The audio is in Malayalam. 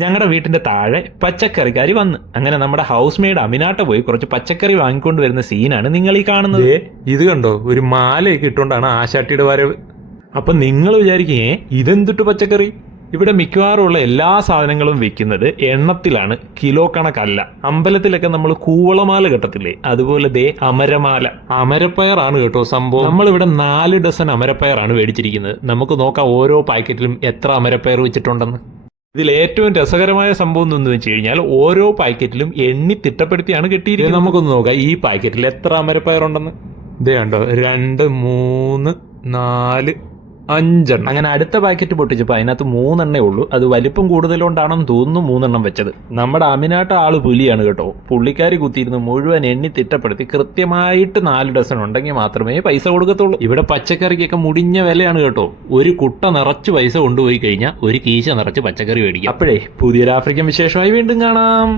ഞങ്ങളുടെ വീട്ടിന്റെ താഴെ പച്ചക്കറിക്കാരി വന്ന് അങ്ങനെ നമ്മുടെ ഹൗസ് മെയ്ഡ് അമിനാട്ട പോയി കുറച്ച് പച്ചക്കറി വാങ്ങിക്കൊണ്ട് വരുന്ന സീനാണ് നിങ്ങൾ ഈ കാണുന്നത്. ഇത് കണ്ടോ, ഒരു മാലയൊക്കെ ഇട്ടുകൊണ്ടാണ് ആശാട്ടിയുടെ വരവ്. അപ്പൊ നിങ്ങൾ വിചാരിക്കേ ഇതെന്തിട്ട് പച്ചക്കറി? ഇവിടെ മിക്കവാറും ഉള്ള എല്ലാ സാധനങ്ങളും വിൽക്കുന്നത് എണ്ണത്തിലാണ്, കിലോ കണക്കല്ല. അമ്പലത്തിലൊക്കെ നമ്മൾ കൂവളമാല കെട്ടത്തില്ലേ, അതുപോലെ ദേ അമരമാല. അമരപ്പയറാണ് കേട്ടോ സംഭവം. നമ്മളിവിടെ 4 ഡസൻ അമരപ്പയറാണ് മേടിച്ചിരിക്കുന്നത്. നമുക്ക് നോക്കാം ഓരോ പാക്കറ്റിലും എത്ര അമരപ്പയർ വെച്ചിട്ടുണ്ടെന്ന്. ഇതിൽ ഏറ്റവും രസകരമായ സംഭവം എന്ന് വെച്ച് കഴിഞ്ഞാൽ ഓരോ പാക്കറ്റിലും എണ്ണി തിട്ടപ്പെടുത്തിയാണ് കിട്ടിയിരിക്കുന്നത്. നമുക്കൊന്ന് നോക്കാം ഈ പാക്കറ്റിൽ എത്ര അമരപ്പയറുണ്ടെന്ന്. ഇതേ കണ്ടോ, 2, 3, 4, 5 എണ്ണം. അങ്ങനെ അടുത്ത പാക്കറ്റ് പൊട്ടിച്ചപ്പോൾ അതിനകത്ത് 3 എണ്ണേ ഉള്ളൂ. അത് വലിപ്പം കൂടുതലുകൊണ്ടാണെന്ന് തോന്നുന്നു 3 എണ്ണം വെച്ചത്. നമ്മുടെ അമിനാട്ട ആള് പുലിയാണ് കേട്ടോ. പുള്ളിക്കാരി കുത്തിയിരുന്ന് മുഴുവൻ എണ്ണി തിട്ടപ്പെടുത്തി കൃത്യമായിട്ട് 4 ഡസൻ ഉണ്ടെങ്കിൽ മാത്രമേ പൈസ കൊടുക്കത്തുള്ളൂ. ഇവിടെ പച്ചക്കറിക്കൊക്കെ മുടിഞ്ഞ വിലയാണ് കേട്ടോ. ഒരു കുട്ട നിറച്ച് പൈസ കൊണ്ടുപോയി കഴിഞ്ഞാൽ ഒരു കീശ നിറച്ച് പച്ചക്കറി മേടിക്കും. അപ്പോഴേ പുതിയൊരു ആഫ്രിക്കൻ വിശേഷമായി വീണ്ടും കാണാം.